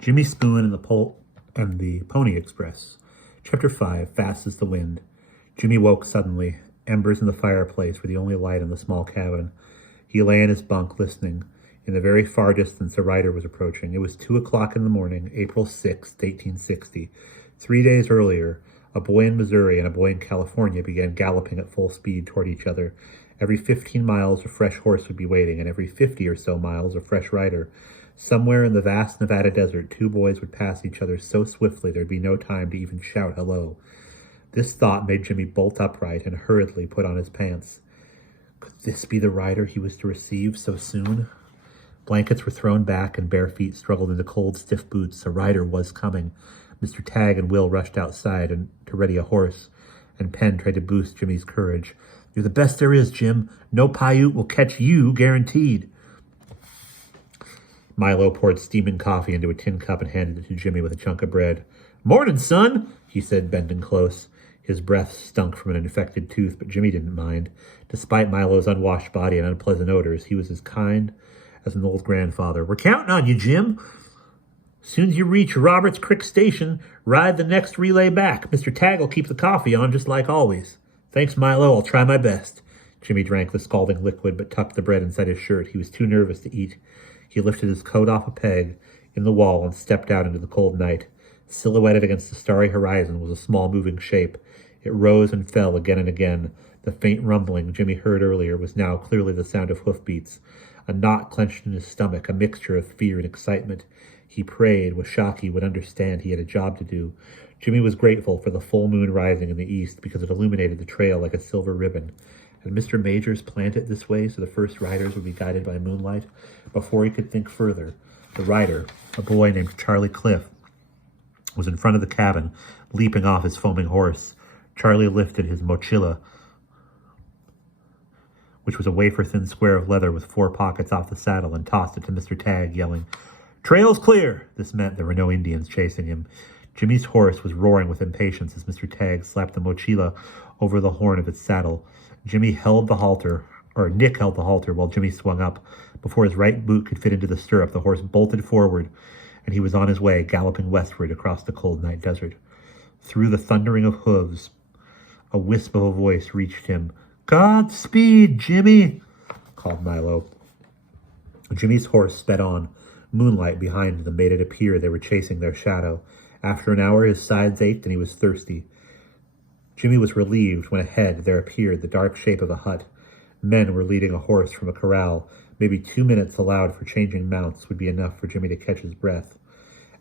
Jimmy Spoon and the Pony Express. Chapter 5, Fast as the Wind. Jimmy woke suddenly. Embers in the fireplace were the only light in the small cabin. He lay in his bunk listening. In the very far distance, a rider was approaching. It was 2 o'clock in the morning, April 6th, 1860. 3 days earlier, a boy in Missouri and a boy in California began galloping at full speed toward each other. Every 15 miles, a fresh horse would be waiting, and every 50 or so miles, a fresh rider. Somewhere in the vast Nevada desert, two boys would pass each other so swiftly there'd be no time to even shout hello. This thought made Jimmy bolt upright and hurriedly put on his pants. Could this be the rider he was to receive so soon? Blankets were thrown back and bare feet struggled into cold, stiff boots. A rider was coming. Mr. Tagg and Will rushed outside to ready a horse, and Penn tried to boost Jimmy's courage. "You're the best there is, Jim. No Paiute will catch you, guaranteed." Milo poured steaming coffee into a tin cup and handed it to Jimmy with a chunk of bread. "Morning, son," he said, bending close. His breath stunk from an infected tooth, but Jimmy didn't mind. Despite Milo's unwashed body and unpleasant odors, he was as kind as an old grandfather. "We're counting on you, Jim. Soon as you reach Roberts Creek Station, ride the next relay back. Mr. Tagg will keep the coffee on just like always." "Thanks, Milo. I'll try my best." Jimmy drank the scalding liquid, but tucked the bread inside his shirt. He was too nervous to eat. He lifted his coat off a peg in the wall and stepped out into the cold night. Silhouetted against the starry horizon was a small moving shape. It rose and fell again and again. The faint rumbling Jimmy heard earlier was now clearly the sound of hoofbeats. A knot clenched in his stomach, a mixture of fear and excitement. He prayed Washakie would understand he had a job to do. Jimmy was grateful for the full moon rising in the east because it illuminated the trail like a silver ribbon. Had Mr. Majors planned it this way so the first riders would be guided by moonlight? Before he could think further, the rider, a boy named Charlie Cliff, was in front of the cabin, leaping off his foaming horse. Charlie lifted his mochila, which was a wafer-thin square of leather with 4 pockets, off the saddle, and tossed it to Mr. Tagg, yelling, "Trail's clear!" This meant there were no Indians chasing him. Jimmy's horse was roaring with impatience as Mr. Tagg slapped the mochila over the horn of its saddle. Nick held the halter while Jimmy swung up. Before his right boot could fit into the stirrup, the horse bolted forward, and he was on his way, galloping westward across the cold night desert. Through the thundering of hooves, a wisp of a voice reached him. "Godspeed, Jimmy," called Milo. Jimmy's horse sped on. Moonlight behind them made it appear they were chasing their shadow. After an hour, his sides ached and he was thirsty. Jimmy was relieved when ahead there appeared the dark shape of a hut. Men were leading a horse from a corral. Maybe 2 minutes allowed for changing mounts would be enough for Jimmy to catch his breath.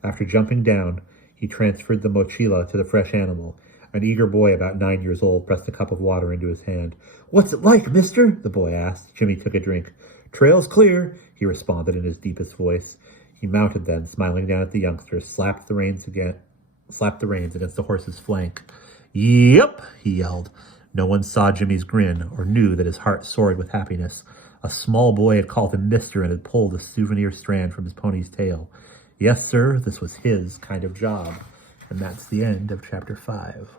After jumping down, he transferred the mochila to the fresh animal. An eager boy about 9 years old pressed a cup of water into his hand. "What's it like, mister?" the boy asked. Jimmy took a drink. "Trail's clear," he responded in his deepest voice. He mounted then, smiling down at the youngster, slapped the reins against the horse's flank. "Yep," he yelled. No one saw Jimmy's grin or knew that his heart soared with happiness. A small boy had called him mister and had pulled a souvenir strand from his pony's tail. Yes, sir, this was his kind of job. And that's the end of chapter 5.